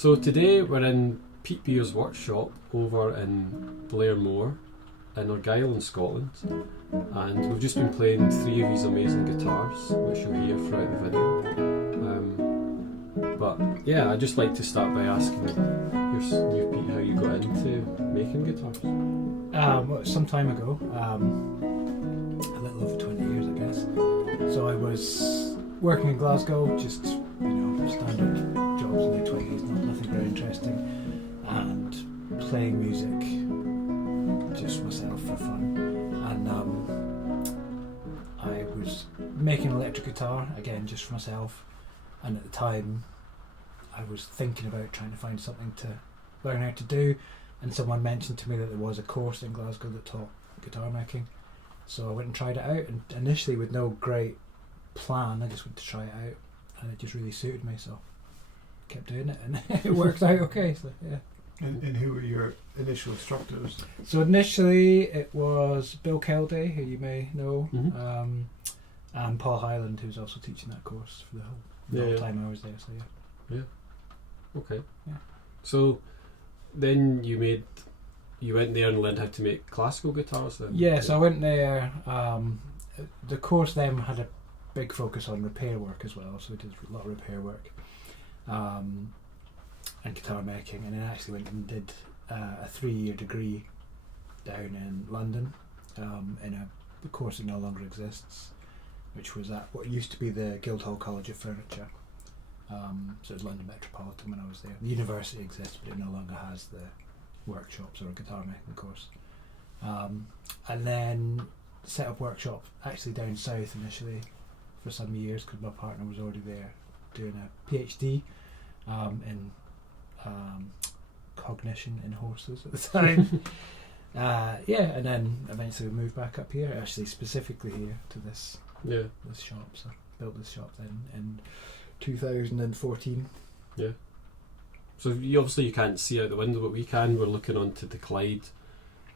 So today we're in Pete Beer's workshop over in Blairmore in Argyll in Scotland, and we've just been playing 3 of his amazing guitars, which you'll hear throughout the video. But yeah, I'd just like to start by asking you, Pete, how you got into making guitars. Well, some time ago, a little over 20 years, I guess. So I was working in Glasgow, just standard jobs in the 20s, nothing very interesting, and playing music just myself for fun. And I was making an electric guitar again just for myself. And at the time, I was thinking about trying to find something to learn how to do, and someone mentioned to me that there was a course in Glasgow that taught guitar making. So I went and tried it out, and initially with no great plan, I just went to try it out, and it just really suited me, so I kept doing it, and it worked out okay. So yeah. And who were your initial instructors? So initially it was Bill Kelday, who you may know, and Paul Hyland, who's also teaching that course for the whole time I was there. So yeah. Okay. Yeah. So then you went there and learned how to make classical guitars then? Yeah, so I went there. The course then had a big focus on repair work as well, so we did a lot of repair work and guitar making, and then I actually went and did a 3-year degree down in London in a course that no longer exists, which was at what used to be the Guildhall College of Furniture. So it was London Metropolitan when I was there. The university exists, but it no longer has the workshops or a guitar making course. And then set up workshop actually down south initially for some years, because my partner was already there doing a PhD in cognition in horses at the time. And then eventually we moved back up here, actually specifically here to this shop. So built this shop then in 2014. Yeah. So obviously you can't see out the window, but we can. We're looking onto the Clyde,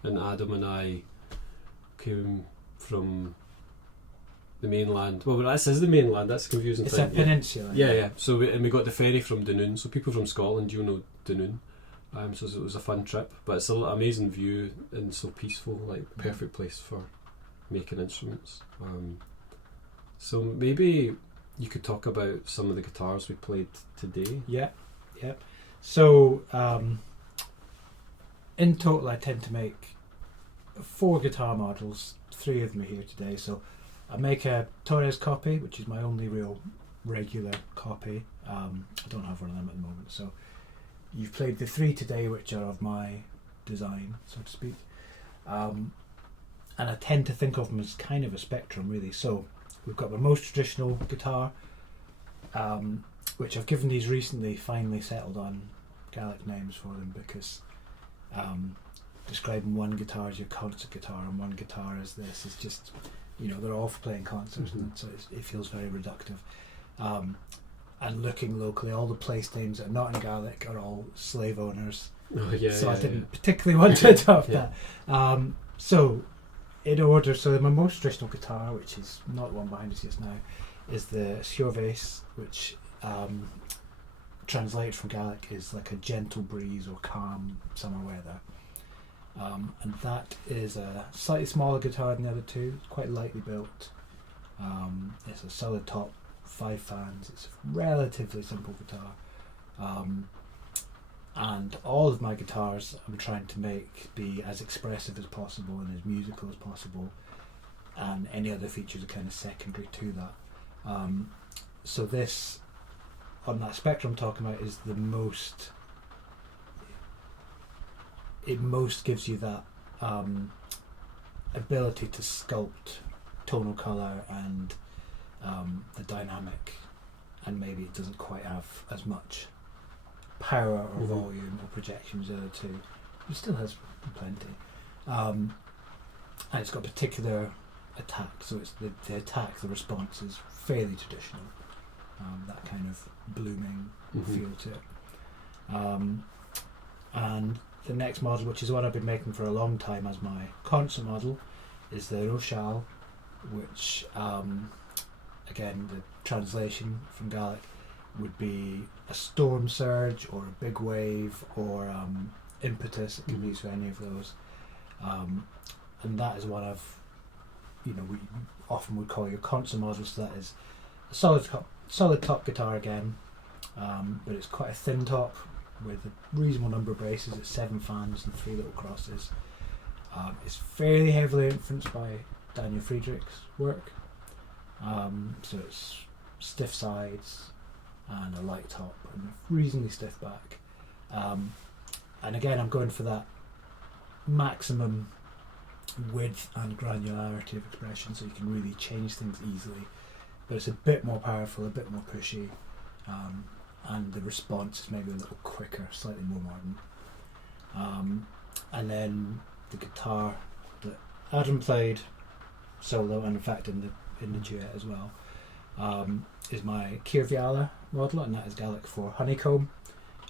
and Adam and I came from the mainland. Well, this is the mainland. That's a confusing It's thing. a peninsula. Yeah. So we got the ferry from Dunoon. So people from Scotland, you know Dunoon. So it was a fun trip, but it's an amazing view and so peaceful. Like perfect place for making instruments. So maybe you could talk about some of the guitars we played today. Yeah. So in total I tend to make 4 guitar models, 3 of them are here today. So I make a Torres copy, which is my only real regular copy. I don't have one of them at the moment. So you've played the 3 today, which are of my design, so to speak. And I tend to think of them as kind of a spectrum, really. So we've got my most traditional guitar, which I've given these recently finally settled on Gaelic names for them, because describing one guitar as your concert guitar and one guitar as this is just, they're all for playing concerts, and so it feels very reductive. And looking locally, all the place names that are not in Gaelic are all slave owners. So I didn't particularly want to adopt that. So in order, so my most traditional guitar, which is not the one behind us just now, is the Cir-Mheala, which translated from Gaelic is like a gentle breeze or calm summer weather. And that is a slightly smaller guitar than the other 2. It's quite lightly built. It's a solid top, 5 fans. It's a relatively simple guitar. And all of my guitars I'm trying to make be as expressive as possible and as musical as possible, and any other features are kind of secondary to that. So this, on that spectrum I'm talking about, is the most, it most gives you that ability to sculpt tonal colour and the dynamic, and maybe it doesn't quite have as much power or volume or projection as the other 2. It still has plenty. And it's got particular attack, so it's the attack, the response is fairly traditional. That kind of blooming feel to it. And the next model, which is one I've been making for a long time as my concert model, is the Rochal, which again, the translation from Gaelic would be a storm surge or a big wave or impetus. It can be used for any of those, and that is one of, we often would call your concert model. So that is a solid top guitar again, but it's quite a thin top with a reasonable number of braces. It's 7 fans and 3 little crosses. It's fairly heavily influenced by Daniel Friedrich's work, so it's stiff sides and a light top and a reasonably stiff back, and again I'm going for that maximum width and granularity of expression, so you can really change things easily, but it's a bit more powerful, a bit more pushy, and the response is maybe a little quicker, slightly more modern. And then the guitar that Adam played solo, and in fact in the duet as well, is my Cir-Mheala model, and that is Gaelic for honeycomb,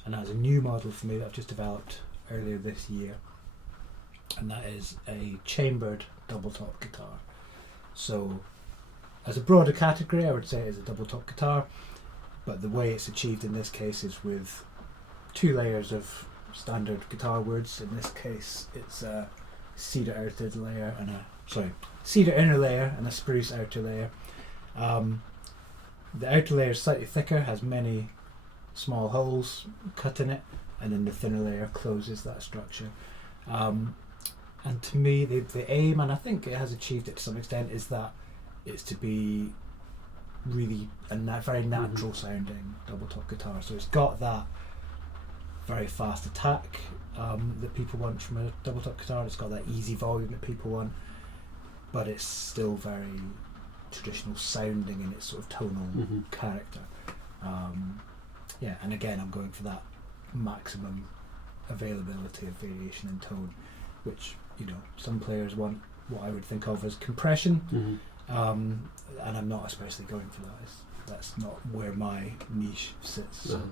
and that is a new model for me that I've just developed earlier this year, and that is a chambered double top guitar. So as a broader category I would say it's a double top guitar, but the way it's achieved in this case is with 2 layers of standard guitar woods. In this case it's a cedar outer layer and cedar inner layer and a spruce outer layer. The outer layer is slightly thicker, has many small holes cut in it, and then the thinner layer closes that structure. And to me the aim, and I think it has achieved it to some extent, is that it's to be really a very natural sounding double top guitar. So it's got that very fast attack that people want from a double top guitar. It's got that easy volume that people want, but it's still very traditional sounding in its sort of tonal character. And again I'm going for that maximum availability of variation in tone, which some players want what I would think of as compression, and I'm not especially going for that. That's not where my niche sits. So,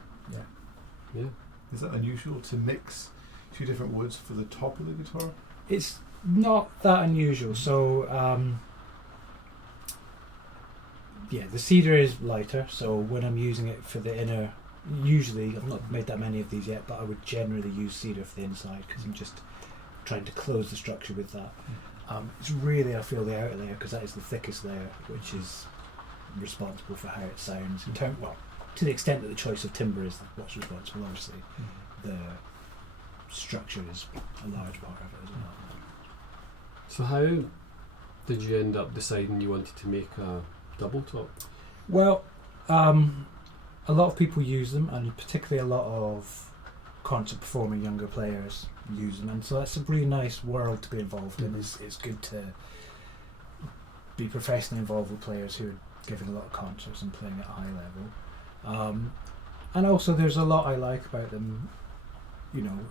yeah. Is that unusual to mix 2 different woods for the top of the guitar? It's not that unusual. So the cedar is lighter, so when I'm using it for the inner, usually I've not made that many of these yet, but I would generally use cedar for the inside because I'm just trying to close the structure with that. It's really, I feel, the outer layer, because that is the thickest layer, which is responsible for how it sounds in terms, to the extent that the choice of timbre is what's responsible. Obviously the structure is a large part of it as well. So how did you end up deciding you wanted to make a double top? Well, a lot of people use them, and particularly a lot of concert performing younger players use them, and so that's a really nice world to be involved in. It's good to be professionally involved with players who are giving a lot of concerts and playing at a high level, and also there's a lot I like about them,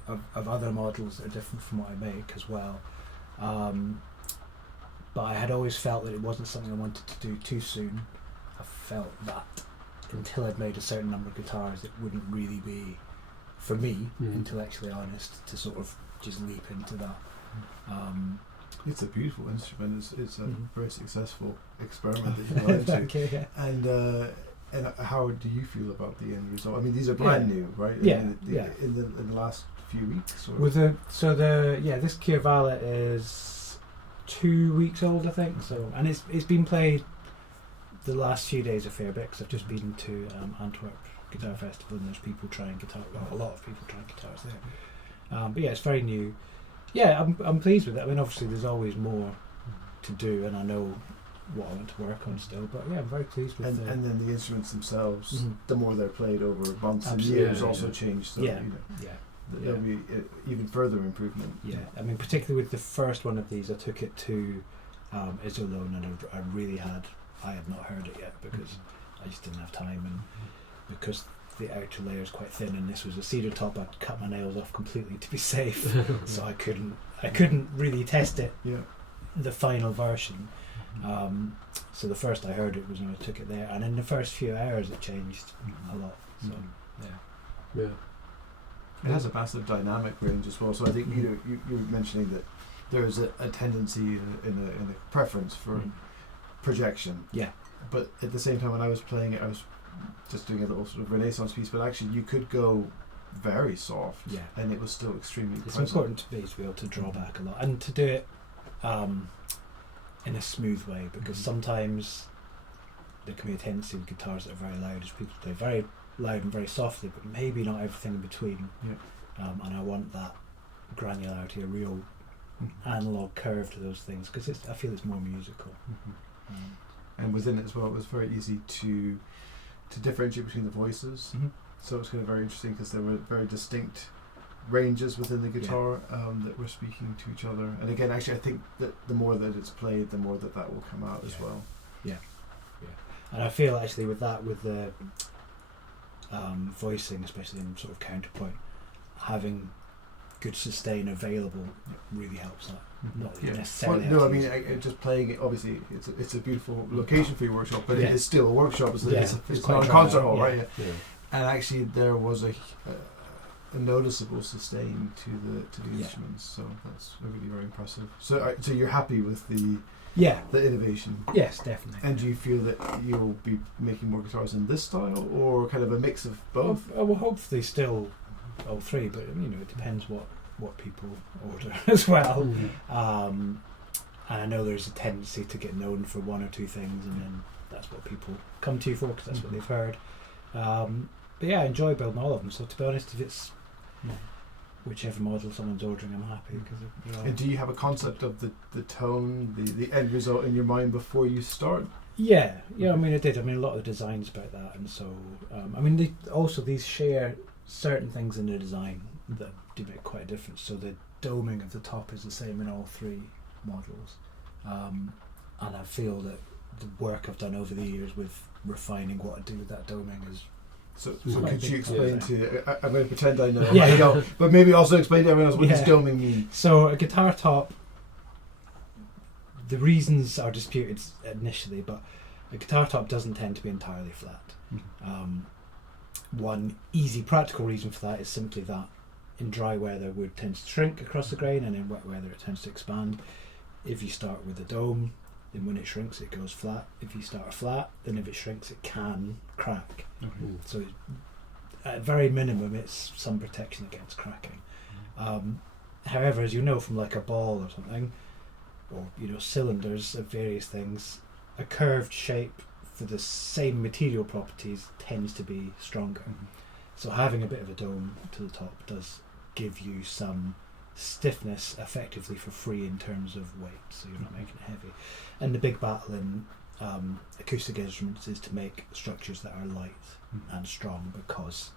of other models that are different from what I make as well, but I had always felt that it wasn't something I wanted to do too soon. I felt that until I'd made a certain number of guitars, it wouldn't really be, for me, intellectually honest, to sort of just leap into that. It's a beautiful instrument. It's a very successful experiment that you went into. Okay, yeah. And how do you feel about the end result? I mean, these are brand new, right? In the last few weeks. Or? This Cir-Mheala is 2 weeks old, I think. So, and it's been played the last few days a fair bit, because I've just been to Antwerp Guitar Festival, and there's people trying guitar. Well, a lot of people trying guitars there. But yeah, it's very new. Yeah, I'm pleased with it. I mean, obviously there's always more to do, and I know what I want to work on still. But yeah, I'm very pleased with it. And then the instruments themselves, the more they're played over months and Absolutely. years, also change. So there'll be even further improvement. Yeah, I mean, particularly with the first one of these, I took it to Isolone, and I had not heard it yet because I just didn't have time, and because the outer layer is quite thin, and this was a cedar top, I'd cut my nails off completely to be safe, so I couldn't really test it. Yeah. The final version. So the first I heard it was when I took it there, and in the first few hours it changed a lot. So yeah. It has a massive dynamic range as well. So I think you were mentioning that there is a tendency in a preference for projection. Yeah. But at the same time, when I was playing it, I was just doing a little sort of Renaissance piece, but actually you could go very soft, and it was still extremely It's present. important to be able to draw back a lot and to do it in a smooth way, because sometimes there can be a tendency with guitars that are very loud as people play very loud and very softly, but maybe not everything in between. And I want that granularity, a real analog curve to those things, because I feel it's more musical. And within it as well, it was very easy to differentiate between the voices. So it was kind of very interesting because there were very distinct ranges within the guitar that were speaking to each other. And again, actually, I think that the more that it's played, the more that will come out as well. And I feel actually with the voicing, especially in sort of counterpoint, having good sustain available really helps that. Not necessarily. Well, no, I mean, just playing it. Obviously, it's a beautiful location for your workshop, but it is still a workshop. It's not a concert hall, right? And actually, there was a noticeable sustain to the instruments, so that's really very impressive. So you're happy with the innovation? Yes, definitely. And do you feel that you'll be making more guitars in this style, or kind of a mix of both? Well, hopefully still all three, but it depends what people order as well. And I know there's a tendency to get known for one or two things, and then that's what people come to you for, because that's what they've heard. But I enjoy building all of them. So to be honest, if it's whichever model someone's ordering, I'm happy. And do you have a concept of the tone, the end result in your mind before you start? Yeah. I mean, I did. I mean, a lot of the design's about that, and so these share certain things in the design that do make quite a difference. So the doming of the top is the same in all three models, and I feel that the work I've done over the years with refining what I do with that doming is. So could you explain I'm going to pretend I know, but maybe also explain to everyone else what does doming mean? So a guitar top, the reasons are disputed initially, but a guitar top doesn't tend to be entirely flat. One easy practical reason for that is simply that in dry weather wood tends to shrink across the grain, and in wet weather it tends to expand. If you start with a dome, then when it shrinks it goes flat. If you start a flat, then if it shrinks it can crack. So at very minimum it's some protection against cracking. However, as you know from like a ball or something, or cylinders of various things, a curved shape for the same material properties tends to be stronger. So having a bit of a dome to the top does give you some stiffness effectively for free in terms of weight, so you're not making it heavy. And the big battle in acoustic instruments is to make structures that are light and strong, because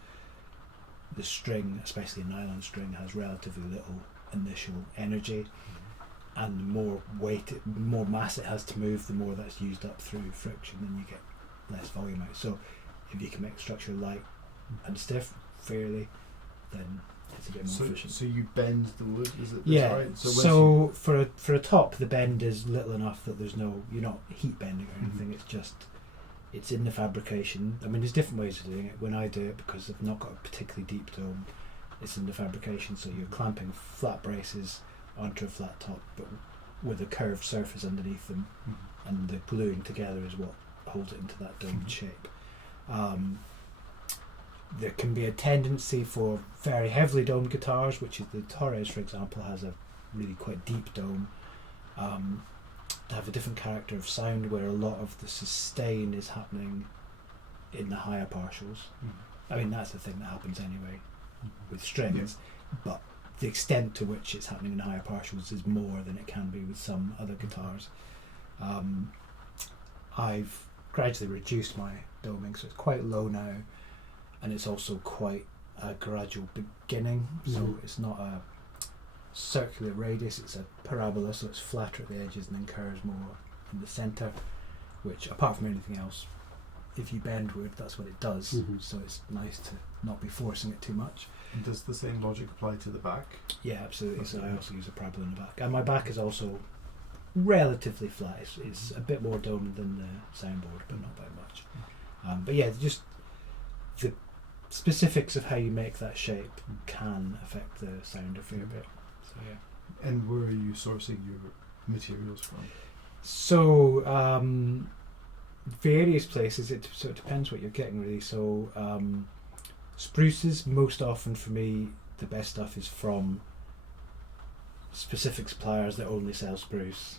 the string, especially a nylon string, has relatively little initial energy, and the more more mass it has to move, the more that's used up through friction, and you get less volume out. So if you can make the structure light and stiff fairly, then it's a bit more efficient. So you bend the wood, is it? Yeah. Right? So for a top, the bend is little enough that you're not heat bending or anything. It's in the fabrication. I mean, there's different ways of doing it. When I do it, because I've not got a particularly deep dome, it's in the fabrication. So you're clamping flat braces onto a flat top, but with a curved surface underneath them, and the gluing together is what holds it into that domed shape. There can be a tendency for very heavily domed guitars, which is the Torres, for example, has a really quite deep dome, to have a different character of sound, where a lot of the sustain is happening in the higher partials. I mean, that's the thing that happens anyway with strings, but the extent to which it's happening in higher partials is more than it can be with some other guitars. I've gradually reduced my doming, so it's quite low now, and it's also quite a gradual beginning. So it's not a circular radius, it's a parabola, so it's flatter at the edges and then curves more in the centre, which, apart from anything else, if you bend wood, that's what it does. So it's nice to not be forcing it too much. And does the same logic apply to the back? Yeah, absolutely. So I also use a parabola in the back, and my back is also relatively flat. It's a bit more domed than the soundboard, but not by much. But yeah, just the specifics of how you make that shape can affect the sound a fair bit. So yeah. And where are you sourcing your materials from? So various places. It depends what you're getting really. So spruces, most often for me, the best stuff is from specific suppliers that only sell spruce,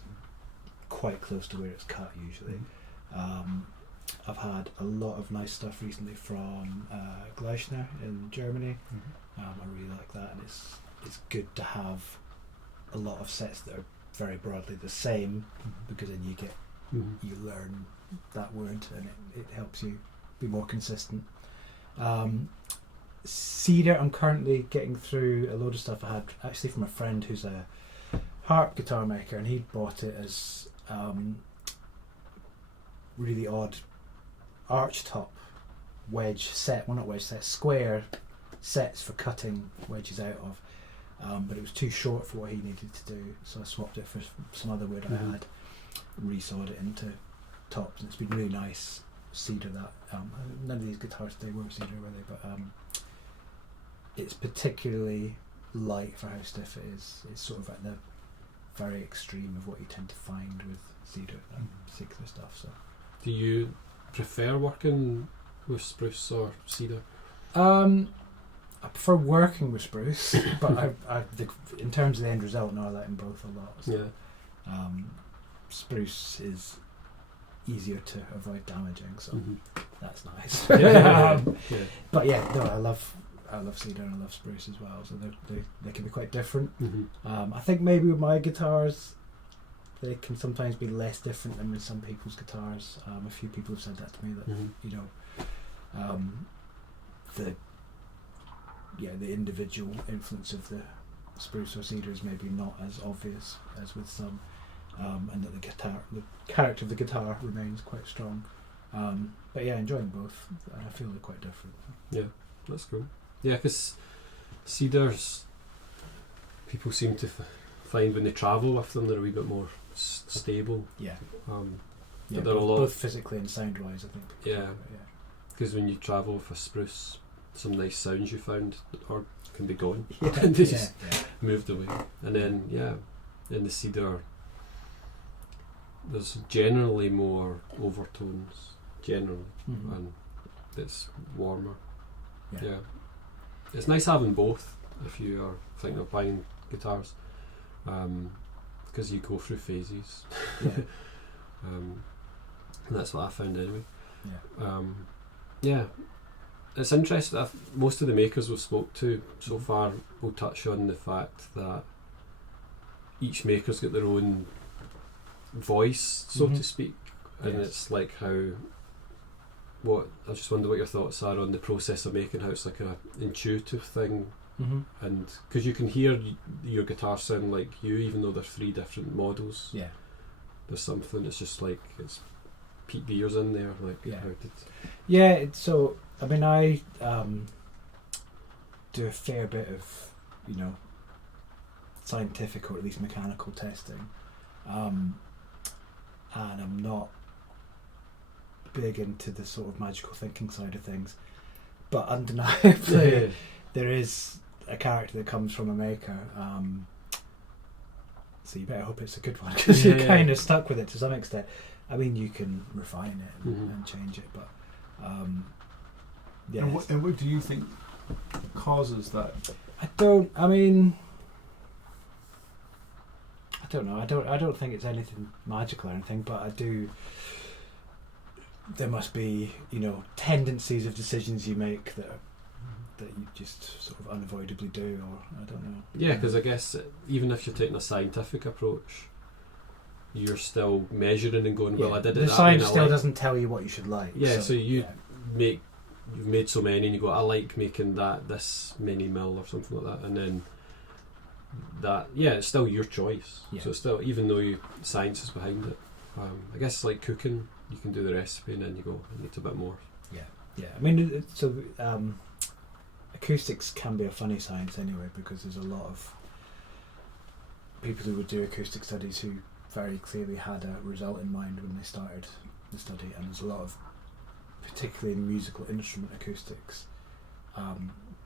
quite close to where it's cut usually. I've had a lot of nice stuff recently from Gleichner in Germany. I really like that, and it's good to have a lot of sets that are very broadly the same, because then you get you learn that word, and it helps you be more consistent. Cedar, I'm currently getting through a load of stuff I had actually from a friend who's a harp guitar maker, and he bought it as really odd arch top wedge set, well not wedge set, square sets for cutting wedges out of, but it was too short for what he needed to do, so I swapped it for some other wood I had, resawed it into tops, and it's been really nice. Cedar, that none of these guitars today were cedar, were they? But it's particularly light for how stiff it is. It's sort of at the very extreme of what you tend to find with cedar and particular stuff. So, do you prefer working with spruce or cedar? I prefer working with spruce, but in terms of the end result, no, I like them both a lot. So, spruce is easier to avoid damaging, so that's nice. But yeah, no, I love cedar and I love spruce as well, so they can be quite different. I think maybe with my guitars they can sometimes be less different than with some people's guitars. A few people have said that to me, that you know, the individual influence of the spruce or cedar is maybe not as obvious as with some. And that the character of the guitar remains quite strong. But yeah, enjoying both. I feel they're quite different. Yeah, that's cool. Yeah, because cedars, people seem to find when they travel with them, they're a wee bit more stable. Yeah. But they're a lot both physically and sound wise, I think. Yeah. Because when you travel with a spruce, some nice sounds you found can be gone. And they just moved away. And then in the cedar, there's generally more overtones, and it's warmer. Yeah. It's nice having both if you are thinking of buying guitars, because you go through phases. And that's what I found anyway. It's interesting. Most of the makers we've spoke to so far will touch on the fact that each maker's got their own voice, so to speak, and it's like I just wonder what your thoughts are on the process of making, how it's like a intuitive thing, and because you can hear your guitar sound like you, even though there's 3 different models. There's something, it's just like it's Pete Beers in there, like so I mean, I do a fair bit of, you know, scientific or at least mechanical testing, and I'm not big into the sort of magical thinking side of things, but undeniably there is a character that comes from a maker, so you better hope it's a good one, because you're kind of stuck with it to some extent. I mean, you can refine it and change it, but and what do you think causes that? I don't know. I don't think it's anything magical or anything, but I do. There must be, you know, tendencies of decisions you make that you just sort of unavoidably do, or I don't know. Yeah, because I guess even if you're taking a scientific approach, you're still measuring and going, well, I did it. The science still doesn't tell you what you should like. Yeah, so you've made so many, and you go, I like making this many mil or something like that, and then that, it's still your choice. So it's still, even though science is behind it, I guess like cooking, you can do the recipe and then you go, I need a bit more. I mean, acoustics can be a funny science anyway, because there's a lot of people who would do acoustic studies who very clearly had a result in mind when they started the study, and there's a lot of, particularly in musical instrument acoustics,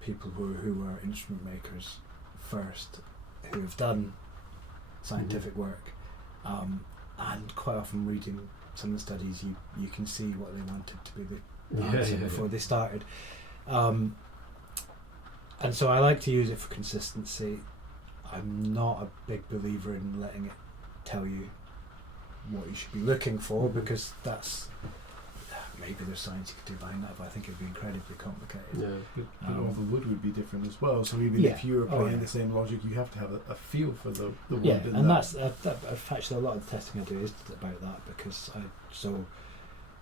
people who were instrument makers first, who have done scientific work, and quite often reading some of the studies, you can see what they wanted to be the answer before they started. And so I like to use it for consistency. I'm not a big believer in letting it tell you what you should be looking for, because that's maybe there's science you could do behind that, but I think it'd be incredibly complicated. But all the wood would be different as well, so even if you're applying the same logic, you have to have a feel for the wood. Yeah, and that's actually a lot of the testing I do is about that, because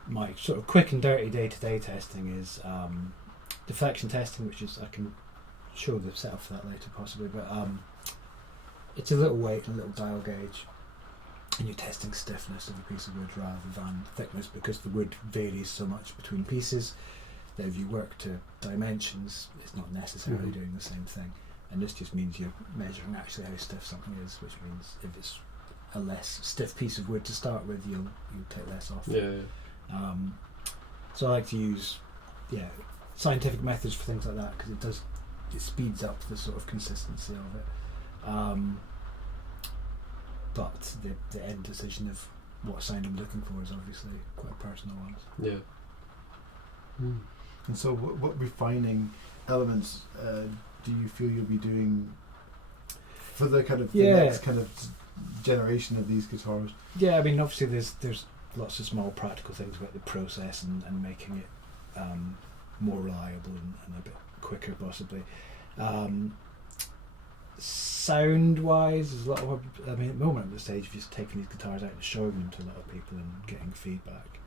my sort of quick and dirty day-to-day testing is deflection testing, which is, I can show the setup for that later possibly, but it's a little weight and a little dial gauge, and you're testing stiffness of a piece of wood rather than thickness, because the wood varies so much between pieces that if you work to dimensions, it's not necessarily doing the same thing. And this just means you're measuring actually how stiff something is, which means if it's a less stiff piece of wood to start with, you'll take less off. So I like to use scientific methods for things like that, because it speeds up the sort of consistency of it. But the end decision of what sound I'm looking for is obviously quite a personal one. And so what refining elements do you feel you'll be doing for the kind of the next kind of generation of these guitars? Yeah, I mean, obviously there's lots of small practical things about the process and making it more reliable and a bit quicker possibly. Sound wise, there's a lot of, I mean, at the moment at the stage of just taking these guitars out and showing them to a lot of people and getting feedback.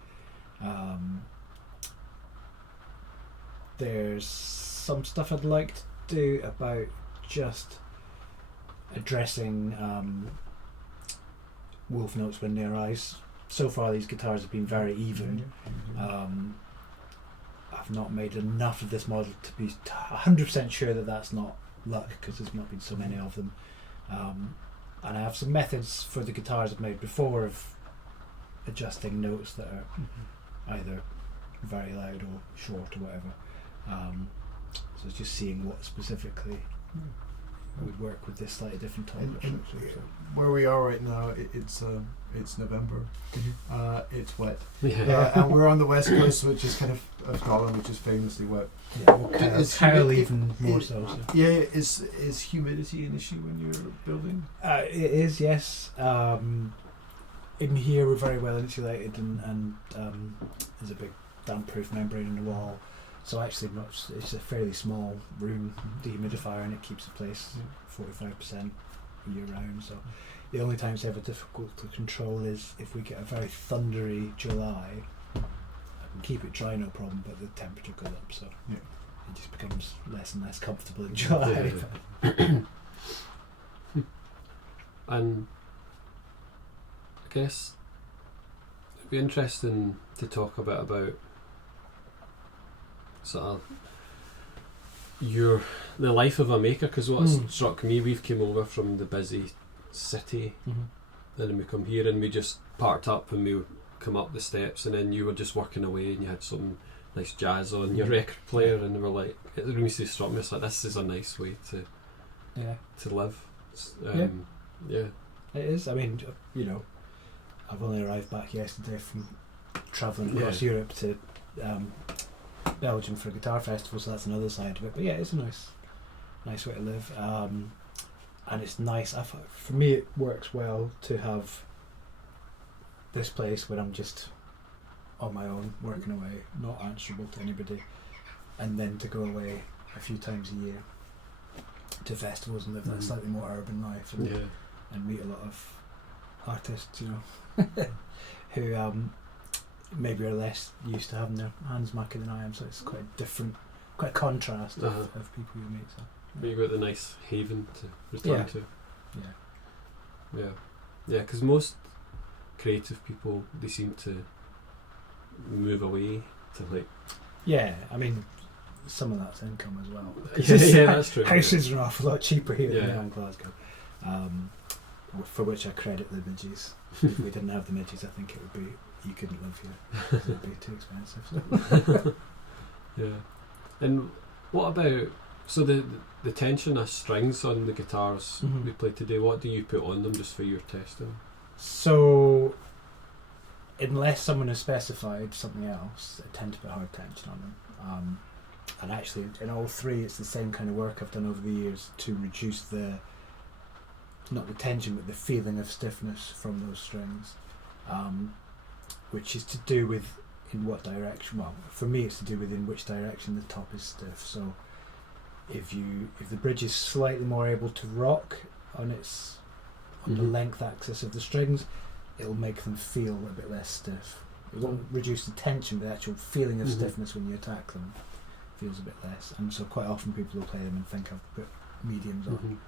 There's some stuff I'd like to do about just addressing wolf notes when they arise. So far these guitars have been very even. I've not made enough of this model to be 100% sure that that's not luck, because there's not been so many of them. And I have some methods for the guitars I've made before of adjusting notes that are either very loud or short or whatever. So it's just seeing what specifically would work with this slightly different tone. Where we are right now, it's November. It's wet. And we're on the west coast, which is kind of Scotland, which is famously wet. Kyle even more so. Yeah, is humidity an issue when you're building? It is, yes. In here we're very well insulated, and there's a big damp-proof membrane in the wall. So actually, it's a fairly small room, dehumidifier, and it keeps the place 45% year round. So the only time it's ever difficult to control is if we get a very thundery July. I can keep it dry, no problem, but the temperature goes up, so it just becomes less and less comfortable in July. And I guess it'd be interesting to talk a bit about sort of the life of a maker, because what struck me, we've came over from the busy city, and then we come here and we just parked up and we come up the steps, and then you were just working away and you had some nice jazz on your record player, and they were like, it really struck me, it's like, this is a nice way to live. It is. I mean, I've only arrived back yesterday from travelling across Europe to Belgium for a guitar festival, so that's another side of it. But yeah, it's a nice way to live, and it's nice. For me, it works well to have this place where I'm just on my own, working away, not answerable to anybody, and then to go away a few times a year to festivals and live that slightly more urban life, and meet a lot of artists, who maybe are less used to having their hands mucky than I am, so it's quite a different, quite a contrast of people you meet. So but you've got the nice haven to return to. Because most creative people, they seem to move away to I mean, some of that's income as well. That's true. Houses are an awful lot cheaper here than in Glasgow, for which I credit the midges. If we didn't have the midges, I think it would be, you couldn't live here. It would be too expensive. And what about, so the tension of strings on the guitars we played today, what do you put on them just for your testing? So unless someone has specified something else, I tend to put hard tension on them. And actually, in all three, it's the same kind of work I've done over the years to reduce not the tension, but the feeling of stiffness from those strings, which is to do with in what direction. Well, for me, it's to do with in which direction the top is stiff. So, if the bridge is slightly more able to rock on the length axis of the strings, it'll make them feel a bit less stiff. It won't reduce the tension, but the actual feeling of stiffness when you attack them feels a bit less. And so quite often people will play them and think I've put mediums on.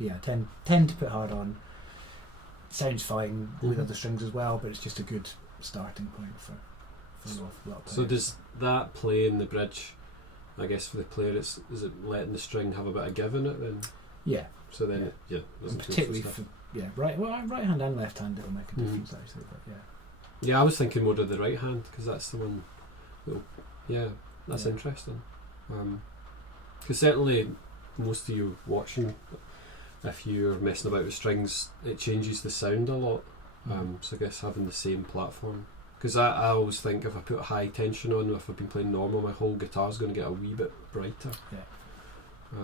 I tend to put hard on. Sounds fine with other strings as well, but it's just a good starting point for a lot of players. So does that play in the bridge, I guess for the player, is it letting the string have a bit of give in it then? Yeah. So then and particularly for right hand and left hand, it'll make a difference actually. But yeah, I was thinking more of the right hand because that's the one. That's interesting. Because certainly most of you watching, if you're messing about with strings, it changes the sound a lot. So I guess having the same platform. Because I always think if I put high tension on, if I've been playing normal, my whole guitar's going to get a wee bit brighter. Yeah.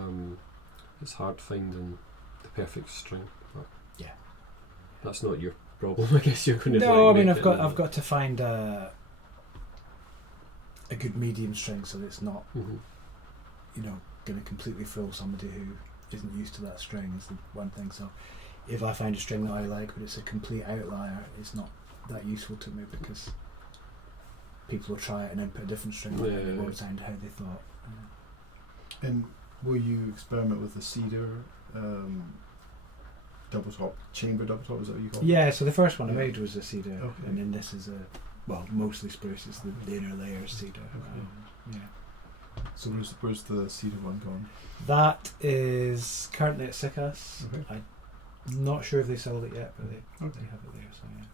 It's hard finding the perfect string. But that's not your problem. I guess you're going to. No, I mean I've got to find a good medium string so that it's not, going to completely throw somebody who isn't used to that string is the one thing. So if I find a string that I like but it's a complete outlier, it's not that useful to me because people will try it and then put a different string on it and it won't sound how they thought. And will you experiment with the Cedar double top, chamber double top, is that what you call it? Yeah, so the first one I made was a Cedar, and then this is mostly Spruce, it's the inner layer is Cedar. So where's the Cedar one gone? That is currently at Sickas. I'm not sure if they sold it yet, but they have it there, so yeah.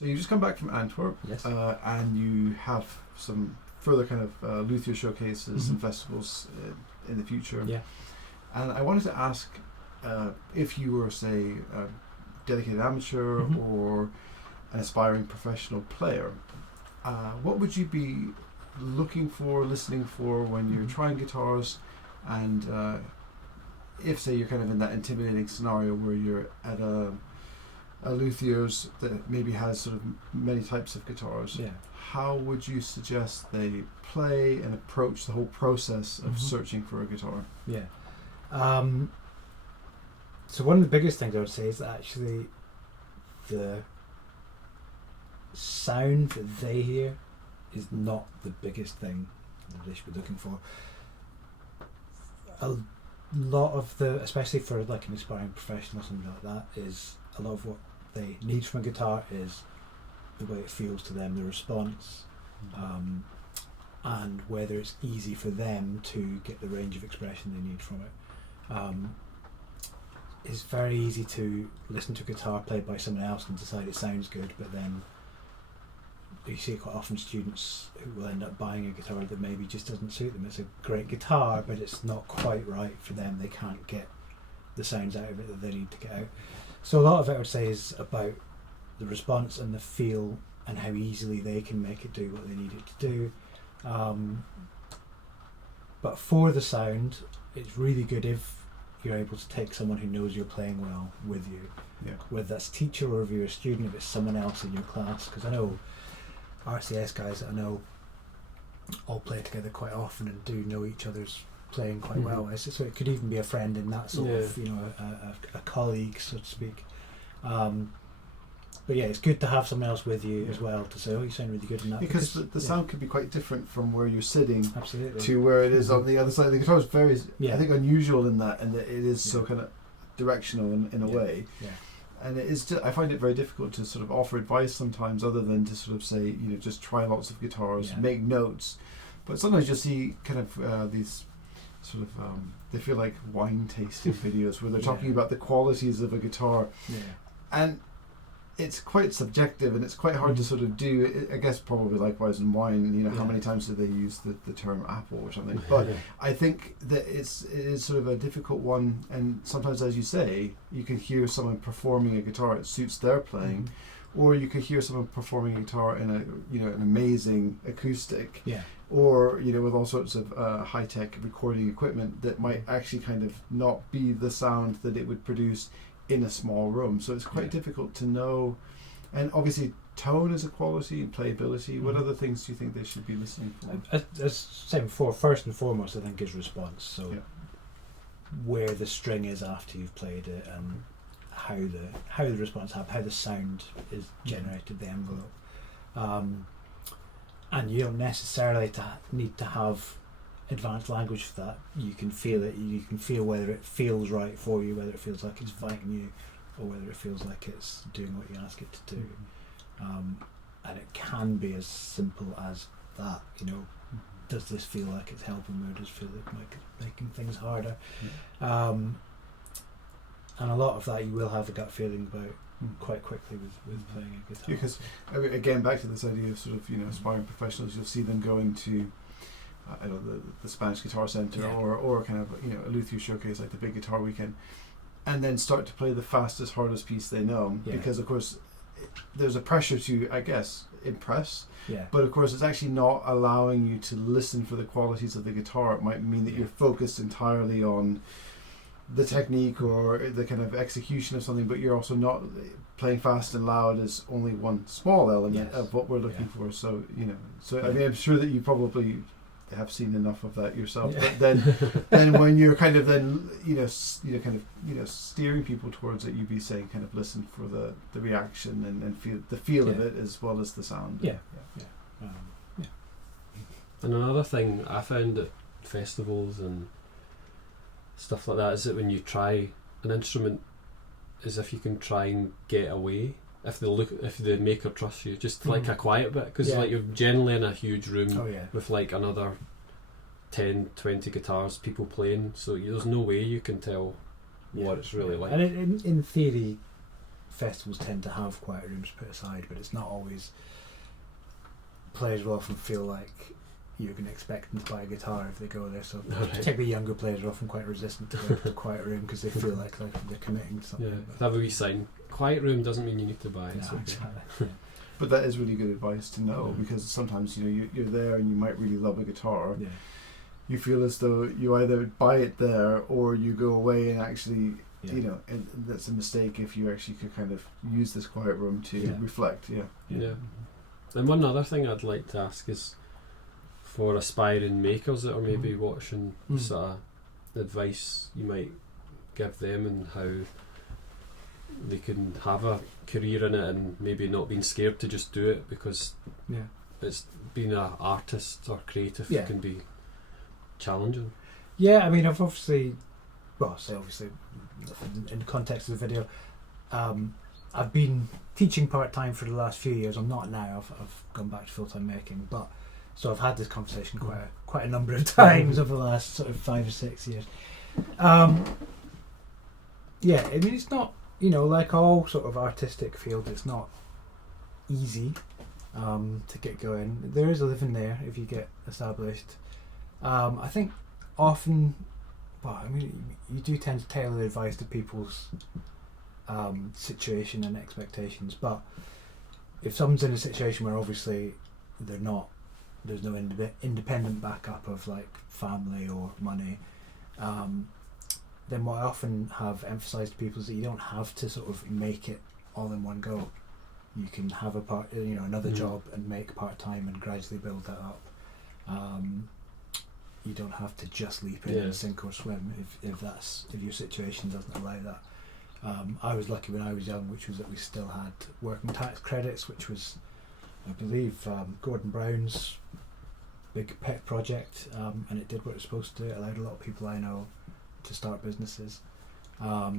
So you just come back from Antwerp, yes. And you have some further kind of Luthier showcases and festivals in the future. Yeah. And I wanted to ask if you were, say, a dedicated amateur or an aspiring professional player, what would you be looking for, listening for when you're trying guitars, and if, say, you're kind of in that intimidating scenario where you're at a luthier's that maybe has sort of many types of guitars, Yeah. how would you suggest they play and approach the whole process of searching for a guitar? Yeah. So one of the biggest things I would say is that actually the sound that they hear is not the biggest thing that they should be looking for. A lot of especially for like an aspiring professional or something like that, is a lot of what they need from a guitar is the way it feels to them, the response, and whether it's easy for them to get the range of expression they need from it. It's very easy to listen to a guitar played by someone else and decide it sounds good, but then you see quite often students who will end up buying a guitar that maybe just doesn't suit them. It's a great guitar, but it's not quite right for them. They can't get the sounds out of it that they need to get out. So a lot of it I would say is about the response and the feel and how easily they can make it do what they need it to do. But for the sound, it's really good if you're able to take someone who knows you're playing well with you. Yeah. Whether that's a teacher or if you're a student, if it's someone else in your class. Because I know RCS guys that I know all play together quite often and do know each other's playing quite well. So it could even be a friend in that sort of, a colleague, so to speak. But yeah, it's good to have someone else with you as well to say, oh, you sound really good in that. Because the sound could be quite different from where you're sitting absolutely to where it is on the other side. The guitar is very, I think, unusual in that, and that it is so kind of directional in a way. Yeah. And it is. I find it very difficult to sort of offer advice sometimes, other than to sort of say, just try lots of guitars, make notes. But sometimes you'll see kind of these sort of they feel like wine tasting videos where they're talking about the qualities of a guitar, and it's quite subjective and it's quite hard to sort of do. I guess probably likewise in wine. How many times do they use the term apple or something? But I think that it is sort of a difficult one, and sometimes, as you say, you can hear someone performing a guitar that suits their playing, or you could hear someone performing a guitar in an amazing acoustic, or with all sorts of high tech recording equipment that might actually kind of not be the sound that it would produce in a small room. So it's quite difficult to know. And obviously tone is a quality, and playability. What other things do you think they should be listening for? As said before, first and foremost I think is response. So where the string is after you've played it, and how the response happens, how the sound is generated, the envelope. And you don't necessarily need to have advanced language for that. You can feel it. You can feel whether it feels right for you, whether it feels like it's inviting you, or whether it feels like it's doing what you ask it to do. And it can be as simple as that. Does this feel like it's helping, or does it feel like making things harder? And a lot of that you will have a gut feeling about quite quickly with playing a guitar. Because again, back to this idea of sort of aspiring professionals, you'll see them going to the Spanish Guitar Centre or kind of a Luthier showcase like the Big Guitar Weekend, and then start to play the fastest, hardest piece they know, because of course there's a pressure to, I guess, impress, but of course it's actually not allowing you to listen for the qualities of the guitar. It might mean that you're focused entirely on the technique or the kind of execution of something, but you're also not playing fast and loud is only one small element of what we're looking for. So I mean, I'm sure that you probably have seen enough of that yourself, but then when you're kind of steering people towards it, you'd be saying kind of listen for the reaction and feel the feel of it as well as the sound. And another thing I found at festivals and stuff like that is that when you try an instrument, is if you can try and get away, if the maker trusts you, just like a quiet bit, because like you're generally in a huge room with like another 10, 20 guitars, people playing, so there's no way you can tell what it's really like. And in theory, festivals tend to have quiet rooms put aside, but it's not always. Players will often feel like you're going to expect them to buy a guitar if they go there, so particularly younger players are often quite resistant to going to a quiet room because they feel like they're committing to something. They have a wee sign. Quiet room doesn't mean you need to buy it. No, exactly. But that is really good advice to know, because sometimes you're there and you might really love a guitar. You feel as though you either buy it there or you go away and actually you know, and that's a mistake if you actually could kind of use this quiet room to reflect. Yeah. And one other thing I'd like to ask is for aspiring makers that are maybe watching, sort of advice you might give them and how they can have a career in it and maybe not being scared to just do it, because it's being an artist or creative can be challenging. Yeah, I mean, I've obviously in the context of the video, I've been teaching part-time for the last few years. I'm not now, I've gone back to full-time making, but so I've had this conversation quite a number of times over the last sort of 5 or 6 years. I mean, it's not, you know, like all sort of artistic fields, it's not easy to get going. There is a living there if you get established. I think often, I mean, you do tend to tailor advice to people's situation and expectations, but if someone's in a situation where obviously there's no independent backup of like family or money, then what I often have emphasised to people is that you don't have to sort of make it all in one go. You can have another job and make part-time and gradually build that up. You don't have to just leap in and sink or swim if your situation doesn't allow that. I was lucky when I was young, which was that we still had working tax credits, which was, I believe, Gordon Brown's big pet project, and it did what it was supposed to. It allowed a lot of people I know to start businesses. I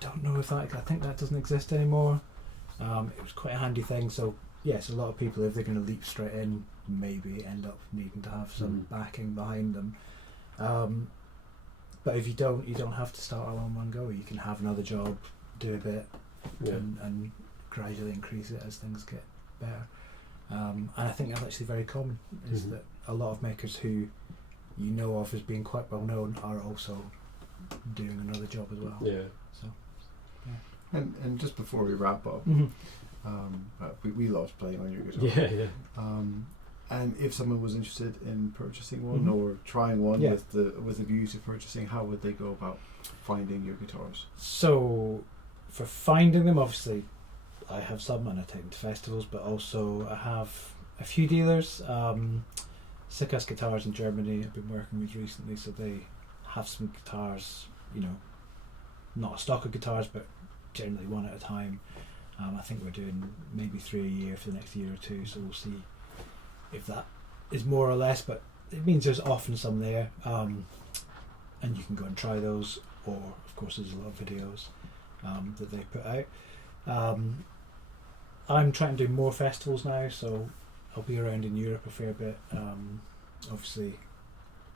don't know if I think that doesn't exist anymore. It was quite a handy thing. So yes, a lot of people, if they're going to leap straight in, maybe end up needing to have some backing behind them. But if you don't have to start all in one go. You can have another job, do a bit, and gradually increase it as things get better. And I think that's actually very common, is that a lot of makers who you know of as being quite well known are also doing another job as well. Yeah. So, And just before we wrap up, we loved playing on your guitar. Yeah. And if someone was interested in purchasing one or trying one with a view to purchasing, how would they go about finding your guitars? So, for finding them, obviously, I have some and I take them to festivals, but also I have a few dealers. Cedar Guitars in Germany I've been working with recently, so they have some guitars, you know, not a stock of guitars, but generally one at a time. I think we're doing maybe 3 a year for the next year or two, so we'll see if that is more or less, but it means there's often some there, and you can go and try those, or of course there's a lot of videos that they put out. I'm trying to do more festivals now, so I'll be around in Europe a fair bit. Obviously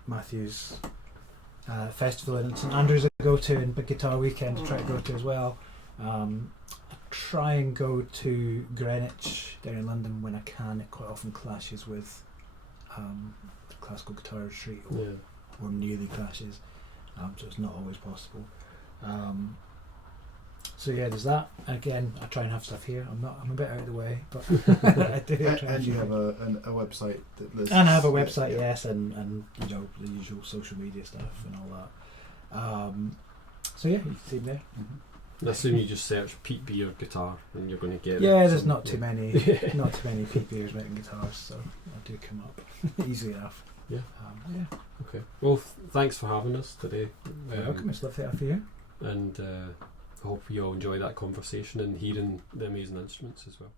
Matthew's festival in St Andrews I go to, and Big Guitar Weekend I try to go to as well. I try and go to Greenwich down in London when I can. It quite often clashes with the Classical Guitar Retreat, or nearly clashes, so it's not always possible. So yeah, there's that. Again, I try and have stuff here. I'm a bit out of the way, but I do. And you have a website that lists. And I have a website, yes, and you know, the usual social media stuff and all that. So yeah, you can see them there. I assume you just search Pete Beer guitar and you're going to get. Yeah, there's not too many Pete Beers making guitars, so I do come up easily enough. Yeah. Okay. Well, thanks for having us today. Welcome. It's lovely to have you. And I hope you all enjoy that conversation and hearing the amazing instruments as well.